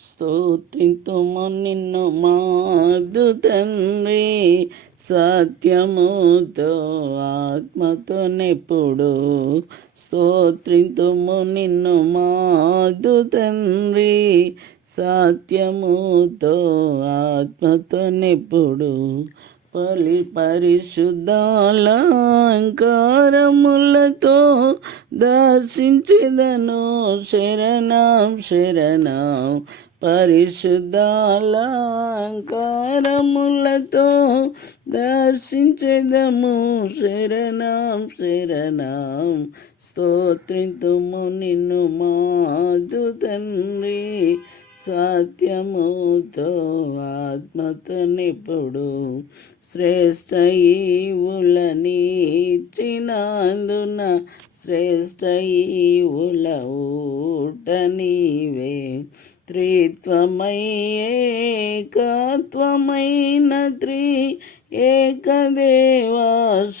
స్తోత్రింతుము నిన్ను మాదు తండ్రి. సత్యముతో ఆత్మతో నెప్పుడు స్తోత్రింతుము నిన్ను మాదు తండ్రి. సత్యముతో ఆత్మతో నెప్పుడు పలి పరిశుద్ధాలంకారములతో దర్శించిదను. శరణం శరణం. పరిశుద్ధాలంకారములతో దర్శించదము. శరణం శరణం స్తోత్రితుము నిన్ను మాదు తండ్రి. సత్యముతో ఆత్మతో నిపుడు శ్రేష్ట ఈవులనిచ్చినందున శ్రేష్ట ఈవుల ఊట నీవే. త్రిత్వమై ఏకత్వమైన త్రి ఏకదేవా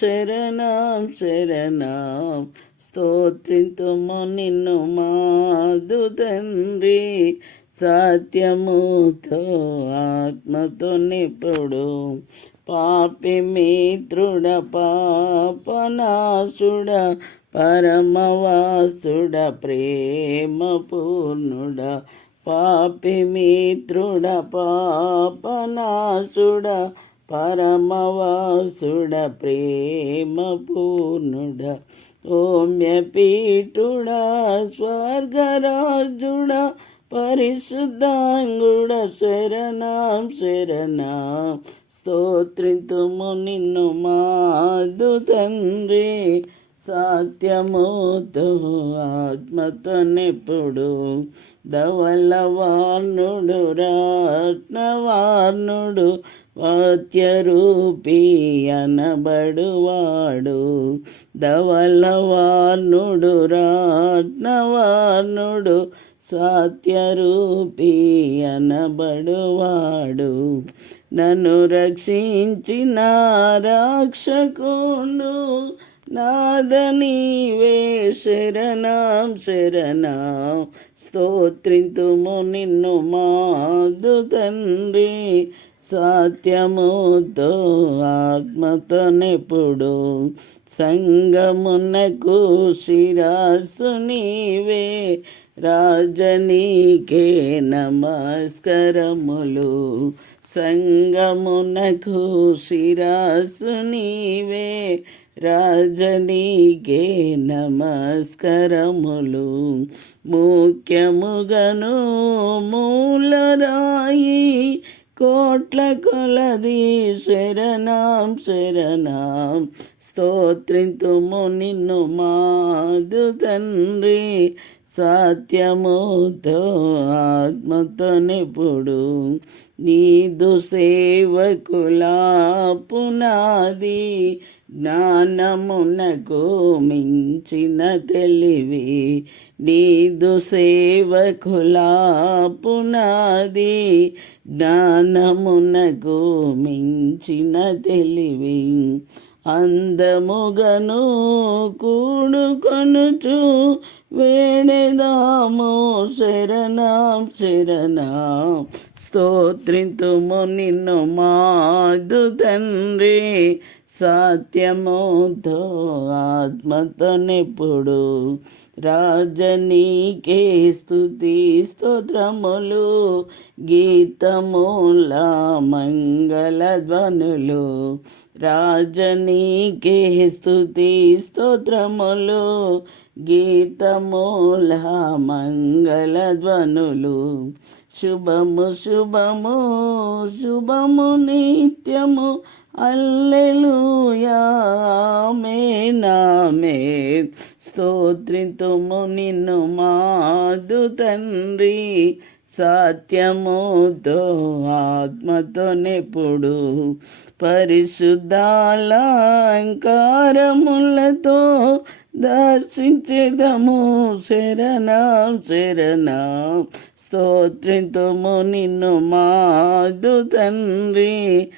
శరణం శరణం. స్తోత్రింతుము నిన్ను మాదు తండ్రి సత్యముతో ఆత్మతో నిపుడు పాపి మిత్రుడ పాపనాశుడ పరమవాసుడ ప్రేమ పూర్ణుడ పాపి మిత్రుడ పాపనాశుడ పరమవాసుడ ప్రేమ పూర్ణుడ ఓమ్యపీఠుడ స్వర్గరాజుడ పరిశుద్ధాంగుడ శరణం శరణం. స్తోత్రితుము నిన్ను మాదు తండ్రి. సత్యముతో ఆత్మతో నిపుడు ధవలవార్ణుడు రత్నవార్ణుడు వాత్యరూపి అనబడువాడు. ధవలవార్ణుడు రత్నవార్ణుడు సత్యరూపి అనబడువాడు. నన్ను రక్షించిన రాక్షకుండు నాదనీవే శరణం శరణం. స్తోత్రింతుము నిన్ను మాదు తండ్రి. సత్యముతో ఆత్మతనెప్పుడు సంగమునకు శిరాసు నీవే. రాజనీకే నమస్కరములు సంగమునకు శిరాసు నీవే. రాజనీకే నమస్కరములు ముఖ్యముగను మూలరాయి. కోట్ల కొలది శరణం శరణం. స్తోత్రింతుము నిన్ను మాదు తండ్రి. సత్యముతో ఆత్మతో నిపుడు. నీదు సేవకులా పునాది జ్ఞానమునకు మించిన తెలివి. నీదు సేవకులా పునాది జ్ఞానమునకు మించిన తెలివి. అందముగను కూడుకొనుచు వేణెదాము శరణం శరణం. స్తోత్రింతుము నిన్ను మాదు తండ్రి. సత్యముతో ఆత్మతనెప్పుడు. రాజనీకే స్థుతి స్తోత్రములు గీతముల మంగళ ధ్వనులు రాజనీకే స్థుతి స్తోత్రములు గీతముల మంగళ ధ్వనులు శుభము శుభము శుభము నిత్యము. అల్లెలుయామే నామే స్తోత్రితుము నిన్ను మాదు తండ్రి. సత్యముతో ఆత్మతో నెప్పుడు పరిశుద్ధాలంకారములతో దర్శించేదము శరణం శరణం. స్తోత్రితుము నిన్ను మాదు తండ్రి.